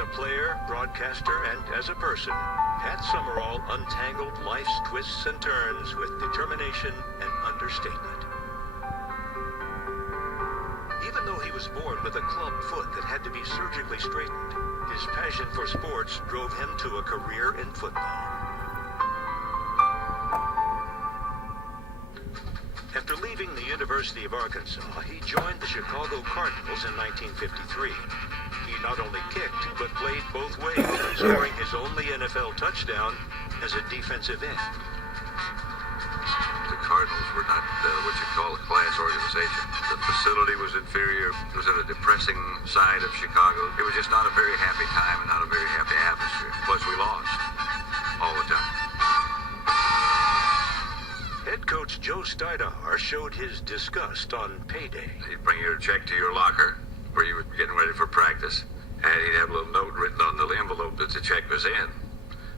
a player, broadcaster, and as a person, Pat Summerall untangled life's twists and turns with determination and understatement. Even though he was born with a club foot that had to be surgically straightened, his passion for sports drove him to a career in football. After leaving the University of Arkansas, he joined the Chicago Cardinals in 1953. He not only kicked, but played both ways, scoring his only NFL touchdown as a defensive end. The Cardinals were not what you call a class organization. The facility was inferior. It was at a depressing side of Chicago. It was just not a very happy time and not a very happy atmosphere. Plus, we lost all the time. Head coach Joe Steinauer showed his disgust on payday. He'd bring your check to your locker where you were getting ready for practice, and he'd have a little note written on the envelope that the check was in,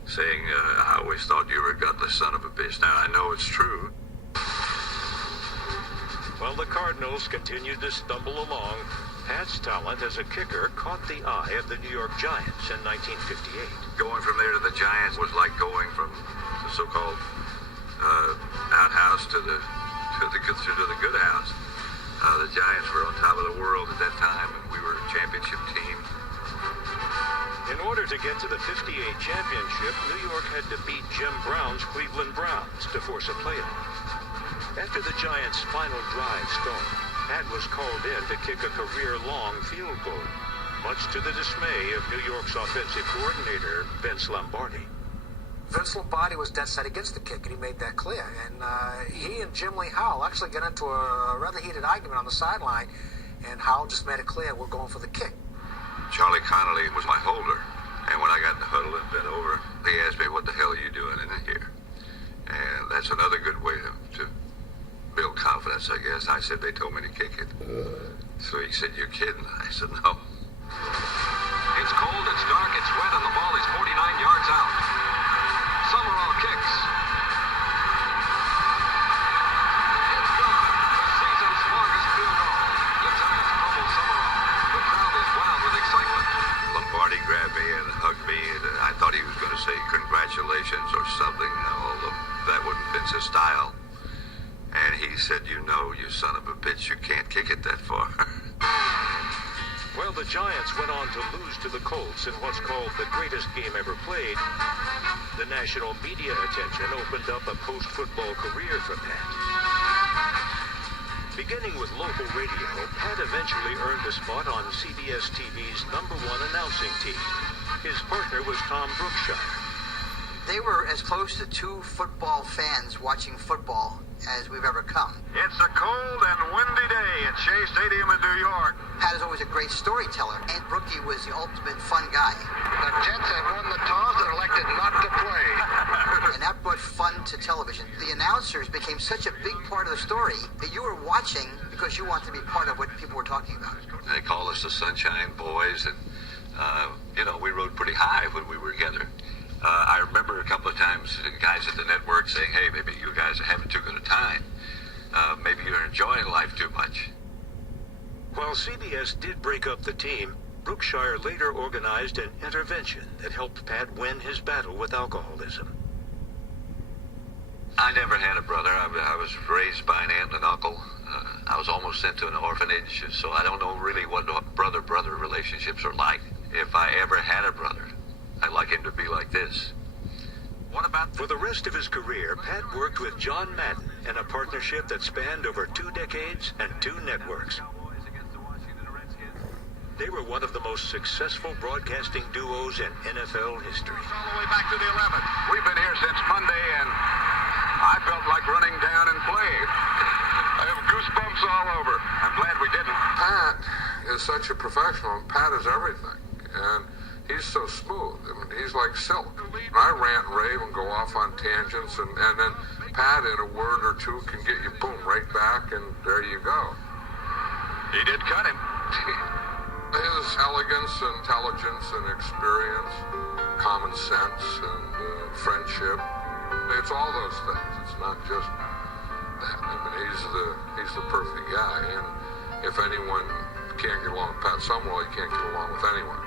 saying, I always thought you were a gutless son of a bitch. Now, I know it's true. While the Cardinals continued to stumble along, Pat's talent as a kicker caught the eye of the New York Giants in 1958. Going from there to the Giants was like going from the so-called outhouse to the good house. The Giants were on top of the world at that time, and we were a championship team. In order to get to the 58 championship, New York had to beat Jim Brown's Cleveland Browns to force a playoff. After the Giants' final drive stalled, Pat was called in to kick a career-long field goal, much to the dismay of New York's offensive coordinator, Vince Lombardi. Vince Lombardi was dead set against the kick, and he made that clear. And he and Jim Lee Howell actually got into a rather heated argument on the sideline, and Howell just made it clear, we're going for the kick. Charlie Connolly was my holder, and when I got in the huddle and bent over, he asked me, what the hell are you doing in here? And that's another good way to build confidence, I guess. I said, they told me to kick it. So he said, you're kidding? I said, no. It's cold, it's dark, it's wet, and the ball is 49 yards out. Summerall kicks. It's gone. The season's longest field goal. The Giants fumble Summerall. The crowd is wild with excitement. Lombardi grabbed me and hugged me, and I thought he was going to say congratulations or something, although that wouldn't fit his style. And he said, you know, you son of a bitch, you can't kick it that far. Well, the Giants went on to lose to the Colts in what's called the greatest game ever played. The national media attention opened up a post-football career for Pat. Beginning with local radio, Pat eventually earned a spot on CBS TV's #1 announcing team. His partner was Tom Brookshire. They were as close to two football fans watching football as we've ever come. It's a cold and windy day at Shea Stadium in New York. Pat is always a great storyteller, and Brookie was the ultimate fun guy. The Jets have won the toss and elected not to play. And that brought fun to television. The announcers became such a big part of the story that you were watching because you wanted to be part of what people were talking about. They called us the Sunshine Boys, and, we rode pretty high when we were together. I remember a couple of times the guys at the network saying, hey, maybe you guys are having too good a time. Maybe you're enjoying life too much. While CBS did break up the team, Brookshire later organized an intervention that helped Pat win his battle with alcoholism. I never had a brother. I was raised by an aunt and uncle. I was almost sent to an orphanage, so I don't know really what brother-brother relationships are like. If I ever had a brother, I'd like him to be like this. What about For the rest of his career, Pat worked with John Madden in a partnership that spanned over 2 decades and 2 networks. They were one of the most successful broadcasting duos in NFL history. all the way back to the 11th? We've been here since Monday, and I felt like running down and playing. I have goosebumps all over. I'm glad we didn't. Pat is such a professional, and Pat is everything. And he's so smooth. I mean, he's like silk. I rant and rave and go off on tangents, and then Pat, in a word or two, can get you, boom, right back, and there you go. He did cut him. His elegance, intelligence, and experience, common sense, and friendship, it's all those things. It's not just that. I mean, he's the perfect guy, and if anyone can't get along with Pat Summerall, he can't get along with anyone.